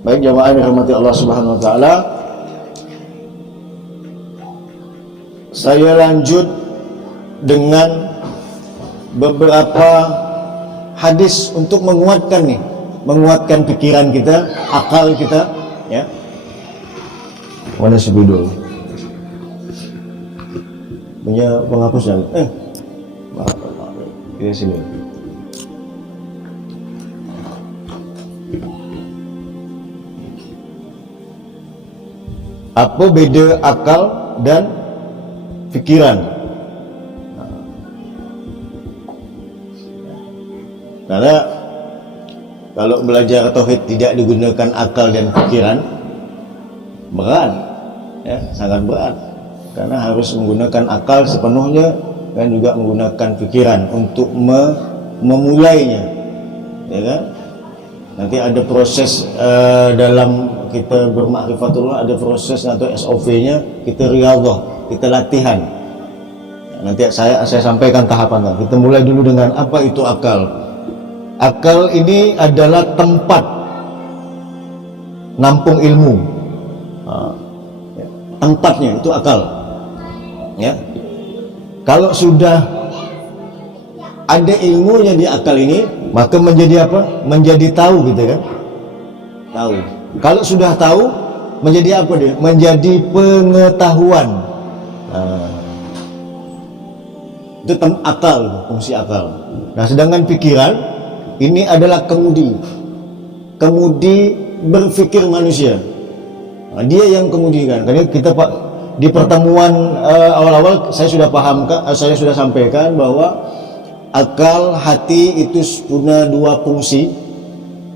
Baik jamaah yang dirahmati Allah Subhanahu wa taala, saya lanjut dengan beberapa hadis untuk menguatkan pikiran kita, akal kita, ya. Mana sebidul? Punya penghapusnya? Maaf. Ini sini. Apa beda akal dan pikiran? Karena kalau belajar tauhid tidak digunakan akal dan pikiran, berat, ya, sangat berat. Karena harus menggunakan akal sepenuhnya dan juga menggunakan pikiran untuk memulainya, ya kan? Nanti ada proses dalam kita bermakrifatullah, ada proses atau SOP-nya, kita riyadhah, kita latihan. Nanti saya sampaikan tahapan. Kita mulai dulu dengan apa itu akal. Akal ini adalah tempat nampung ilmu. Tempatnya itu akal. Ya. Kalau sudah ada ilmunya di akal ini, maka menjadi apa? Menjadi tahu gitu kan? Tahu. Kalau sudah tahu, menjadi apa dia? Menjadi pengetahuan. Itu akal, fungsi akal. Nah, sedangkan pikiran ini adalah kemudi berpikir manusia. Nah, dia yang kemudikan. Karena kita di pertemuan awal-awal saya sudah sampaikan bahwa akal, hati itu punya dua fungsi,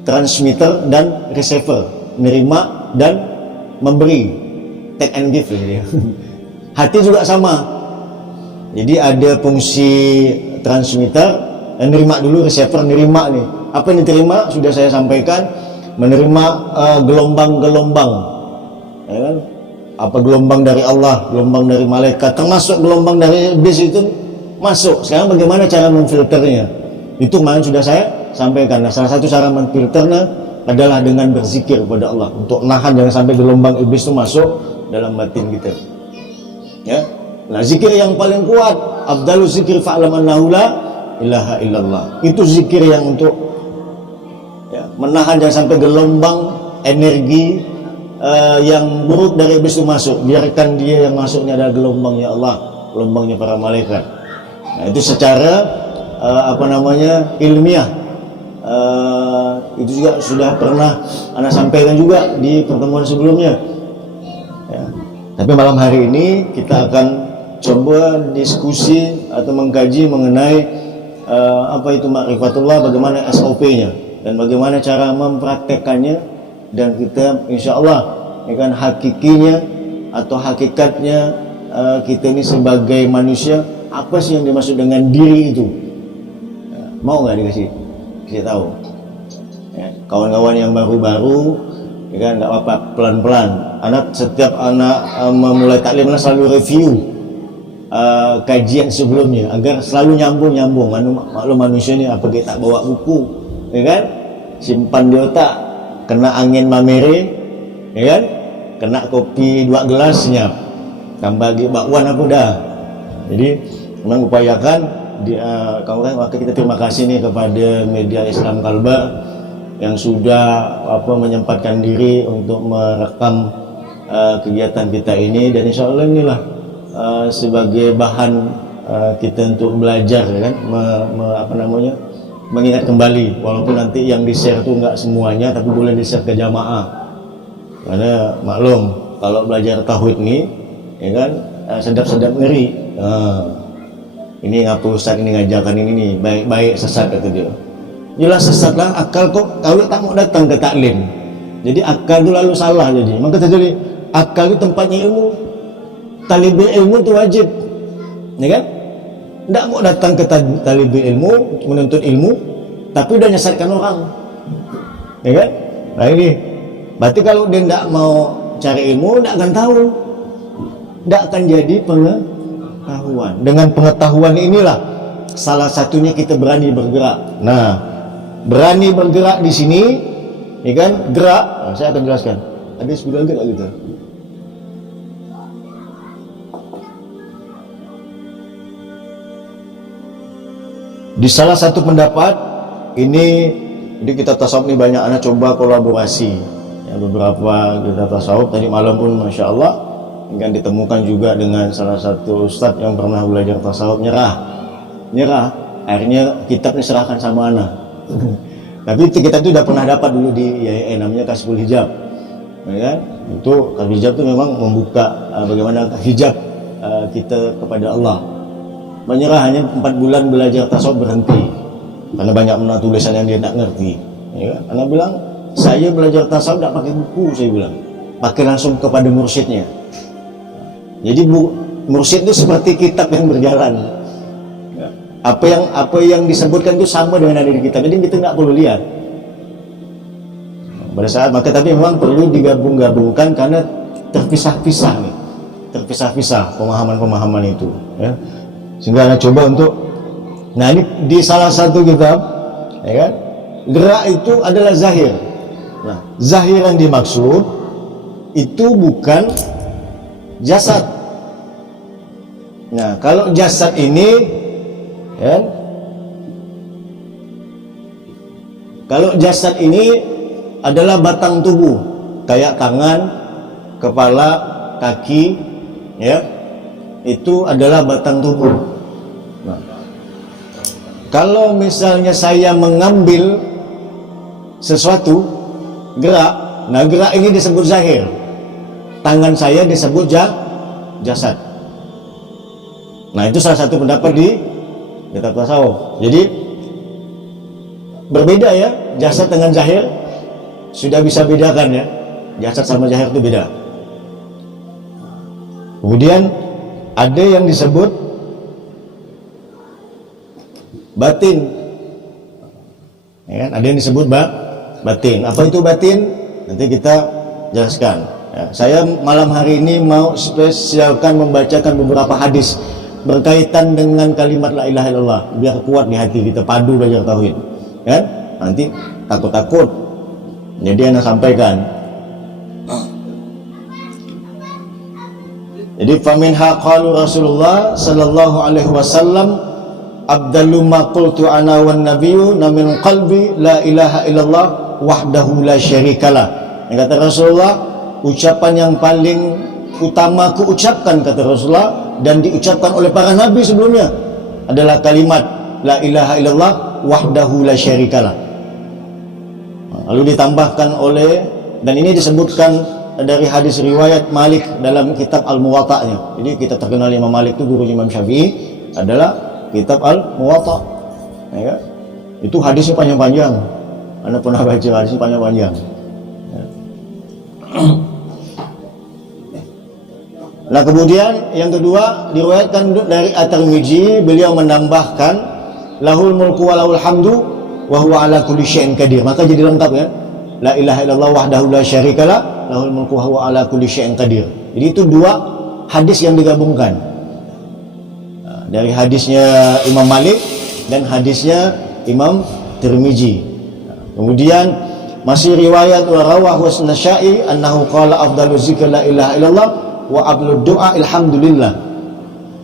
transmitter dan receiver, menerima dan memberi, take and give gitu ya. Hati juga sama, jadi ada fungsi transmitter, menerima dulu, receiver, nerima nih. Apa yang diterima sudah saya sampaikan, menerima gelombang-gelombang, ya kan? Apa gelombang dari Allah, gelombang dari malaikat, termasuk gelombang dari iblis itu masuk. Sekarang bagaimana cara memfilternya? Itu kemarin sudah saya sampaikan. Nah, salah satu cara memfilternya adalah dengan berzikir kepada Allah, untuk nahan jangan sampai gelombang iblis itu masuk dalam batin kita. Ya. Nah, zikir yang paling kuat, afdalu zikir fa'lam annahu la ilaha illallah. Itu zikir yang untuk menahan jangan sampai gelombang energi yang buruk dari iblis itu masuk. Biarkan dia yang masuknya adalah gelombangnya Allah, gelombangnya para malaikat. Nah, itu secara ilmiah. Itu juga sudah pernah Anda sampaikan juga di pertemuan sebelumnya, ya. Tapi malam hari ini kita akan coba diskusi atau mengkaji mengenai apa itu makrifatullah, bagaimana SOP-nya dan bagaimana cara mempraktekannya. Dan kita insya Allah, ya kan, hakikinya atau hakikatnya kita ini sebagai manusia, apa sih yang dimaksud dengan diri itu? Mau nggak dikasih tahu? Ya, kawan-kawan yang baru-baru, ya kan, nggak apa-apa, pelan-pelan. Setiap anak memulai taklim selalu review kajian sebelumnya agar selalu nyambung. Maklum manusia ini apa kita tak bawa buku, ya kan? Simpan di otak. Kena angin mamere, ya kan? Kena kopi 2 gelas senyap, tambah lagi bakwan apa dah. Jadi memang upayakan kawan-kawan. Maka kita terima kasih nih kepada media Islam Kalbar yang sudah menyempatkan diri untuk merekam kegiatan kita ini, dan insya Allah inilah sebagai bahan kita untuk belajar, ya kan? Mengingat kembali, walaupun nanti yang di-share itu enggak semuanya, tapi boleh di-share ke jamaah. Karena maklum kalau belajar tauhid nih, ya kan, sedap-sedap ngeri. Ini ngapa Ustaz ini ngajarkan ini nih, baik-baik sesat kata dia. Jelas sesat lah, akal kok kau tak mau datang ke taklim. Jadi akal itu lalu salah jadi. Maka terjadi akal itu tempatnya ilmu. Talibul ilmu itu wajib, ya kan? Tidak mau datang ke talibul ilmu, menuntut ilmu, tapi udah nyesatkan orang, ya kan? Nah ini, berarti kalau dia tidak mau cari ilmu, tidak akan tahu, tidak akan jadi pengetahuan. Dengan pengetahuan inilah salah satunya kita berani bergerak. Nah, berani bergerak di sini ini kan gerak. Saya akan jelaskan. Ada spidol gerak gitu. Di salah satu pendapat ini, jadi kita tasawuf ini banyak anak coba kolaborasi ya, beberapa kita tasawuf tadi malam pun masya Allah kan ditemukan juga dengan salah satu ustadz yang pernah belajar tasawuf nyerah akhirnya kitabnya serahkan sama anak. Tapi kita itu udah pernah dapat dulu di IAIN, namanya Kasful Hijab ya kan? Itu Kasful Hijab itu memang membuka bagaimana hijab kita kepada Allah. Menyerah hanya 4 bulan belajar tasawuf, berhenti karena banyak menulis tulisan yang dia tak ngerti ya. Anak bilang, saya belajar tasawuf tak pakai buku, saya bilang pakai langsung kepada mursyidnya. Jadi mursyid itu seperti kitab yang berjalan ya. Apa yang disebutkan itu sama dengan ada di kitab, jadi kita nggak perlu lihat pada saat maka. Tapi memang perlu digabung-gabungkan karena terpisah-pisah pemahaman-pemahaman itu ya. Sehingga Anda coba untuk, nah ini di salah satu kitab ya kan, gerak itu adalah zahir. Nah, zahir yang dimaksud itu bukan jasad. Nah, kalau jasad ini ya, kalau jasad ini adalah batang tubuh kayak tangan, kepala, kaki ya, itu adalah batang tubuh. Nah, kalau misalnya saya mengambil sesuatu gerak, nah gerak ini disebut zahir, tangan saya disebut jasad. Nah itu salah satu pendapat di kitab tasawuf. Jadi berbeda ya, jasad dengan zahir sudah bisa bedakan ya, jasad sama zahir itu beda. Kemudian ada yang disebut batin ya kan? Ada yang disebut batin. Apa itu batin? Nanti kita jelaskan ya. Saya malam hari ini mau spesialkan membacakan beberapa hadis berkaitan dengan kalimat la ilaha illallah biar kuat di hati kita, padu belajar tauhid kan. Nanti takut-takut jadi anak sampaikan. Jadi faminha qalu Rasulullah sallallahu alaihi wasallam abdalu ma qultu ana wan nabiyyu min qalbi la ilaha illallah wahdahu la syarikalah. Yang kata Rasulullah, ucapan yang paling utama ku ucapkan, kata Rasulullah, dan diucapkan oleh para nabi sebelumnya adalah kalimat la ilaha illallah wahdahu la syarikalah. Lalu ditambahkan oleh, dan ini disebutkan dari hadis riwayat Malik dalam kitab Al-Muwatta'nya. Jadi kita terkenal Imam Malik itu guru Imam Syafi'i adalah kitab Al-Muwatta' ya. Itu hadisnya panjang-panjang. Anda pernah baca hadisnya panjang-panjang ya. Nah kemudian yang kedua diriwayatkan dari At-Tirmidzi, beliau menambahkan lahul mulku wa lahul hamdu wa huwa ala kulli syai'in qadir. Maka jadi lengkap ya, la ilaha illallah wahdahu la syarikalah lahul mulku wa huwa ala kulli syai'in qadir. Jadi itu dua hadis yang digabungkan, dari hadisnya Imam Malik dan hadisnya Imam Tirmidzi. Kemudian masih riwayat wa rawahu An-Nasa'i annahu qala afdalu dzikri la ilaha illallah wa ablu doa alhamdulillah.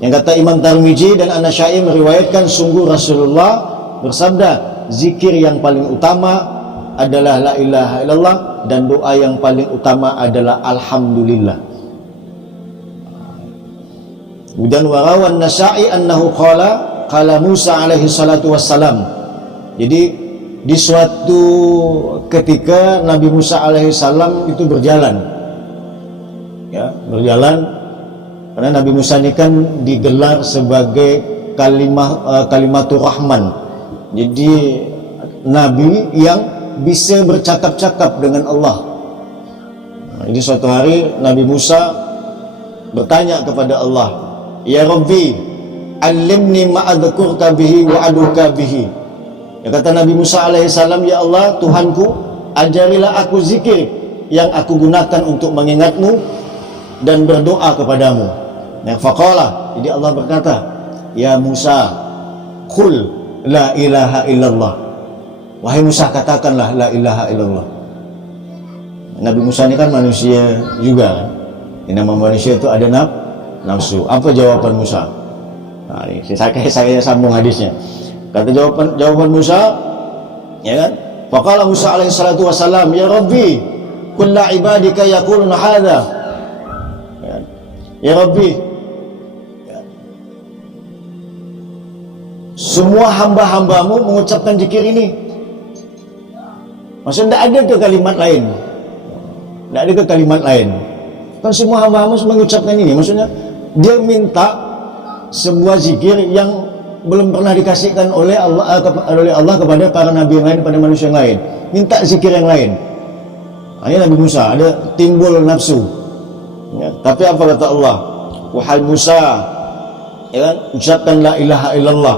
Yang kata Imam Tirmidzi dan An-Nasa'i meriwayatkan sungguh Rasulullah bersabda, zikir yang paling utama adalah la ilaha illallah dan doa yang paling utama adalah alhamdulillah. Kemudian warawan Nasa'i annahu qala Musa alaihi salatu wassalam. Jadi di suatu ketika Nabi Musa alaihi salam itu berjalan ya, karena Nabi Musa ini kan digelar sebagai kalimatur rahman. Jadi nabi yang bisa bercakap-cakap dengan Allah. Nah, jadi suatu hari Nabi Musa bertanya kepada Allah, ya Rabbi, alimni ma'adzukurka bihi wa aduka bihi. Ya kata Nabi Musa alaihissalam, ya Allah Tuhanku, ajarilah aku zikir yang aku gunakan untuk mengingatmu dan berdoa kepadamu. Nah, faqala, jadi Allah berkata, ya Musa, qul la ilaha illallah. Wahai Musa, katakanlah la ilaha illallah. Nabi Musa ini kan manusia juga kan. Ini nama manusia itu ada nafsu. Apa jawaban Musa? Nah, ini saya sambung hadisnya. Kata jawaban Musa, ya kan? Faqala Musa alaihi salatu wasalam, ya Rabbi, kullu ibadika yaquluna hadza. Ya Rabbi, semua hamba-hambamu mengucapkan zikir ini. Maksudnya tidak ada ke kalimat lain. Tidak ada ke kalimat lain. Kan semua hamba-hamba mengucapkan ini. Maksudnya dia minta sebuah zikir yang belum pernah dikasihkan oleh Allah kepada para nabi yang lain, kepada manusia yang lain. Minta zikir yang lain. Ini Nabi Musa ada timbul nafsu. Ya, tapi apa kata Allah? Wahai Musa, ya kan? Ucapkan la ilaha illallah.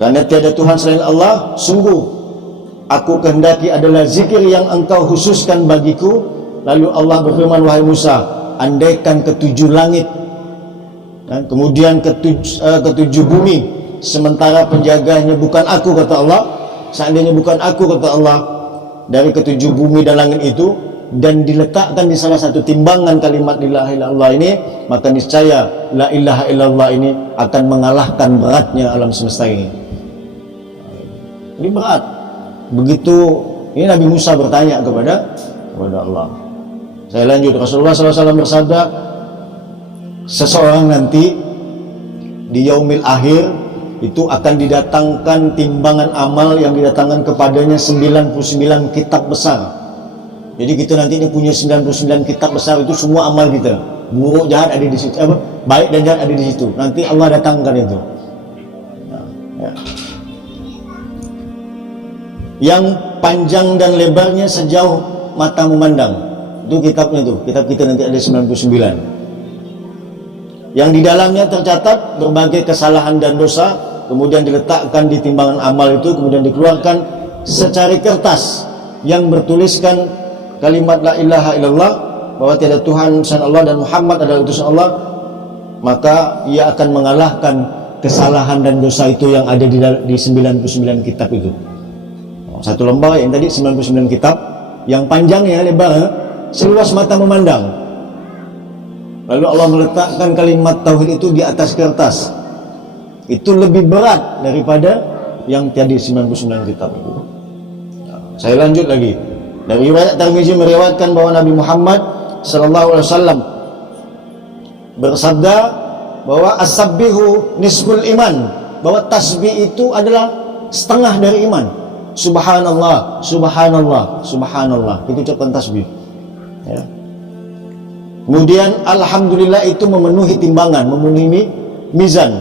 Karena tiada Tuhan selain Allah. Sungguh aku kehendaki adalah zikir yang engkau khususkan bagiku. Lalu Allah berfirman, wahai Musa, andaikan ketujuh langit, kemudian ketujuh bumi, sementara penjaganya bukan aku, kata Allah. Seandainya bukan aku, kata Allah, dari ketujuh bumi dan langit itu, dan diletakkan di salah satu timbangan kalimat la ilaha illallah ini, maka niscaya la ilaha illallah ini akan mengalahkan beratnya alam semesta ini. Ini berat. Begitu ini Nabi Musa bertanya kepada Allah. Saya lanjut. Rasulullah SAW bersabda, seseorang nanti di yaumil akhir itu akan didatangkan timbangan amal yang didatangkan kepadanya 99 kitab besar. Jadi kita nanti ini punya 99 kitab besar, itu semua amal kita. Buruk jahat ada di situ, baik dan jahat ada di situ. Nanti Allah datangkan itu. Ya. Yang panjang dan lebarnya sejauh mata memandang. Itu kitabnya tuh. Kitab kita nanti ada 99. Yang di dalamnya tercatat berbagai kesalahan dan dosa, kemudian diletakkan di timbangan amal itu, kemudian dikeluarkan secari kertas yang bertuliskan kalimat la ilaha illallah, bahwa tiada Tuhan selain Allah dan Muhammad adalah utusan Allah. Maka ia akan mengalahkan kesalahan dan dosa itu yang ada di 99 kitab itu. Satu lembar yang tadi 99 kitab, yang panjangnya lebar seluas mata memandang. Lalu Allah meletakkan kalimat tauhid itu di atas kertas. Itu lebih berat daripada yang tadi 99 kitab itu. Saya lanjut lagi. Dari riwayat Tirmizi meriwayatkan bahwa Nabi Muhammad sallallahu alaihi wasallam bersabda bahwa as-sabbihu nisful iman, bahwa tasbih itu adalah setengah dari iman. Subhanallah, subhanallah, subhanallah. Itu ucapan tasbih. Ya. Kemudian alhamdulillah itu memenuhi timbangan, memenuhi mizan,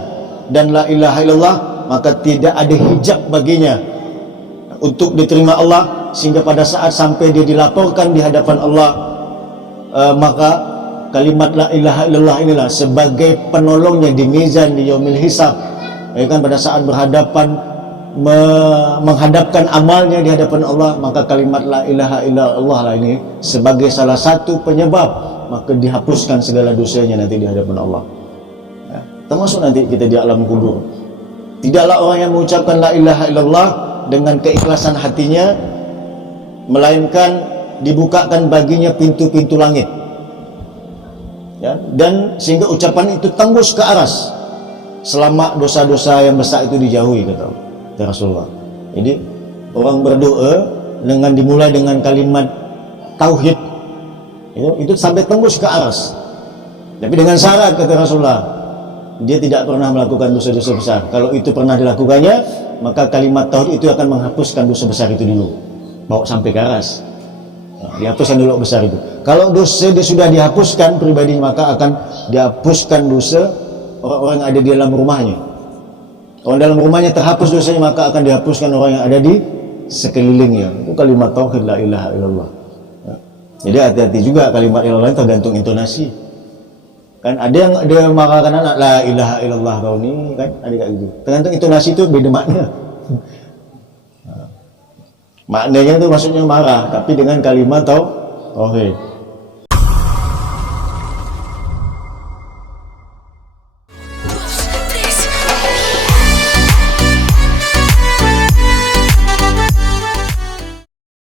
dan la ilaha illallah maka tidak ada hijab baginya untuk diterima Allah, sehingga pada saat sampai dia dilaporkan di hadapan Allah, maka kalimat la ilaha illallah inilah sebagai penolongnya di mizan, di yaumil hisab. Ya kan, pada saat berhadapan menghadapkan amalnya di hadapan Allah, maka kalimat la ilaha illallah lah ini sebagai salah satu penyebab, maka dihapuskan segala dosanya nanti di hadapan Allah. Ya, termasuk nanti kita di alam kubur. Tidaklah orang yang mengucapkan la ilaha illallah dengan keikhlasan hatinya, melainkan dibukakan baginya pintu-pintu langit. Ya, dan sehingga ucapan itu tembus ke aras selama dosa-dosa yang besar itu dijauhi, kata Rasulullah. Jadi orang berdoa dengan dimulai dengan kalimat tauhid itu sampai tembus ke aras. Tapi dengan syarat, kata Rasulullah, dia tidak pernah melakukan dosa-dosa besar. Kalau itu pernah dilakukannya, maka kalimat tauhid itu akan menghapuskan dosa besar itu dulu, bawa sampai ke aras. Nah, dihapuskan dulu besar itu. Kalau dosa dia sudah dihapuskan pribadi, maka akan dihapuskan dosa orang-orang yang ada di dalam rumahnya. Kalau dalam rumahnya terhapus dosanya, maka akan dihapuskan orang yang ada di sekelilingnya. Itu kalimat tauhid la ilaha illallah. Ya. Jadi hati-hati juga kalimat illallah tergantung intonasi. Kan ada yang dia marahkan anak la ilaha illallah kau ni, kan ada kayak gitu. Tergantung intonasi itu beda makna. Maknanya itu maksudnya marah, tapi dengan kalimat tauhid.